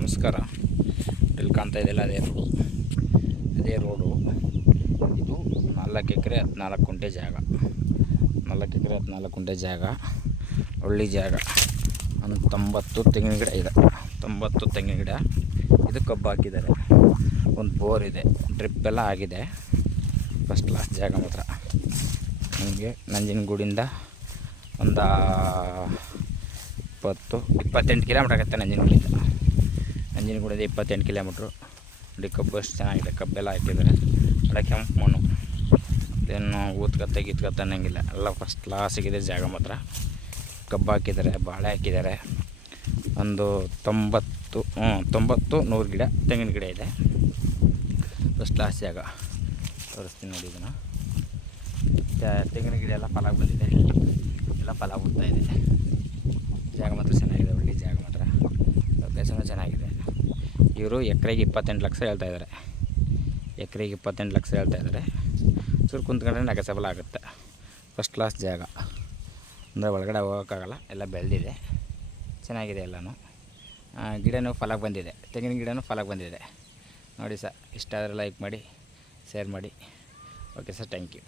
ನಮಸ್ಕಾರ. ಇಲ್ಲಿ ಕಾಣ್ತಾ ಇದೆಯಲ್ಲ ಅದೇ ರೋಡು. ಇದು 4 ಎಕರೆ 14 ಗುಂಟೆ ಜಾಗ. 4 ಎಕರೆ 14 ಗುಂಟೆ ಜಾಗ, ಒಳ್ಳೆ ಜಾಗ. ಒಂದು 90 ತೆಂಗಿನ ಗಿಡ ಇದೆ. 90 ತೆಂಗಿನ ಗಿಡ. ಇದು ಕಬ್ಬು ಹಾಕಿದ್ದಾರೆ. ಒಂದು ಬೋರ್ ಇದೆ, ಡ್ರಿಪ್ ಎಲ್ಲ ಆಗಿದೆ. ಫಸ್ಟ್ ಕ್ಲಾಸ್ ಜಾಗ ಮಾತ್ರ. ನಿಮಗೆ ನಂಜನಗೂಡಿಂದ ಒಂದು 28 ಕಿಲೋಮೀಟ್ರ್ ಆಗುತ್ತೆ. ನಂಜನಗೂಡಿಂದ 28 ಕಿಲೋಮೀಟ್ರು. ನೋಡಿ ಕಬ್ಬು ಅಷ್ಟು ಚೆನ್ನಾಗಿದೆ. ಕಬ್ಬೆಲ್ಲ ಹಾಕಿದ್ದಾರೆ. ಒಳ್ಳೆ ಕೆಂಪು ಮಣ್ಣು, ಏನು ಊತ್ಕತ್ತೆ ಅನ್ನಂಗಿಲ್ಲ. ಎಲ್ಲ ಫಸ್ಟ್ ಕ್ಲಾಸಿಗಿದೆ ಜಾಗ ಮಾತ್ರ. ಕಬ್ಬು ಹಾಕಿದ್ದಾರೆ, ಬಾಳೆ ಹಾಕಿದ್ದಾರೆ. ಒಂದು 90-100 ಗಿಡ ತೆಂಗಿನ ಗಿಡ ಇದೆ. ಫಸ್ಟ್ ಕ್ಲಾಸ್ ಜಾಗ. ತೋರಿಸ್ತೀನಿ ನೋಡಿ ಇದನ್ನು. ತೆಂಗಿನ ಗಿಡ ಎಲ್ಲ ಫಲ ಬಂದಿದೆ, ಎಲ್ಲ ಫಲ ಬಿಡ್ತಾ ಇದೆ. ಜಾಗ ಮಾತ್ರ ಚೆನ್ನಾಗಿದೆ, ಒಳ್ಳೆ ಜಾಗ ಮಾತ್ರ. ಲೊಕೇಶನು ಚೆನ್ನಾಗಿದೆ. ಇವರು ಎಕರೆಗೆ 28 ಲಕ್ಷ ಹೇಳ್ತಾಯಿದ್ದಾರೆ. ಎಕರೆಗೆ 28 ಲಕ್ಷ ಹೇಳ್ತಾಯಿದ್ದಾರೆ. ಚೂರು ಕುಂತ್ಕೊಂಡ್ರೆ ನೆಗೆಸಬಲ್ ಆಗುತ್ತೆ. ಫಸ್ಟ್ ಕ್ಲಾಸ್ ಜಾಗ ಅಂದರೆ ಒಳಗಡೆ ಹೋಗೋಕ್ಕಾಗಲ್ಲ, ಎಲ್ಲ ಬೆಳೆದಿದೆ, ಚೆನ್ನಾಗಿದೆ ಎಲ್ಲನೂ. ಗಿಡನೂ ಫಲಕ್ಕೆ ಬಂದಿದೆ, ತೆಂಗಿನ ಗಿಡನೂ ಫಲಕ್ಕೆ ಬಂದಿದೆ. ನೋಡಿ ಸರ್, ಇಷ್ಟ ಆದರೆ ಲೈಕ್ ಮಾಡಿ, ಶೇರ್ ಮಾಡಿ. Okay sir, thank you.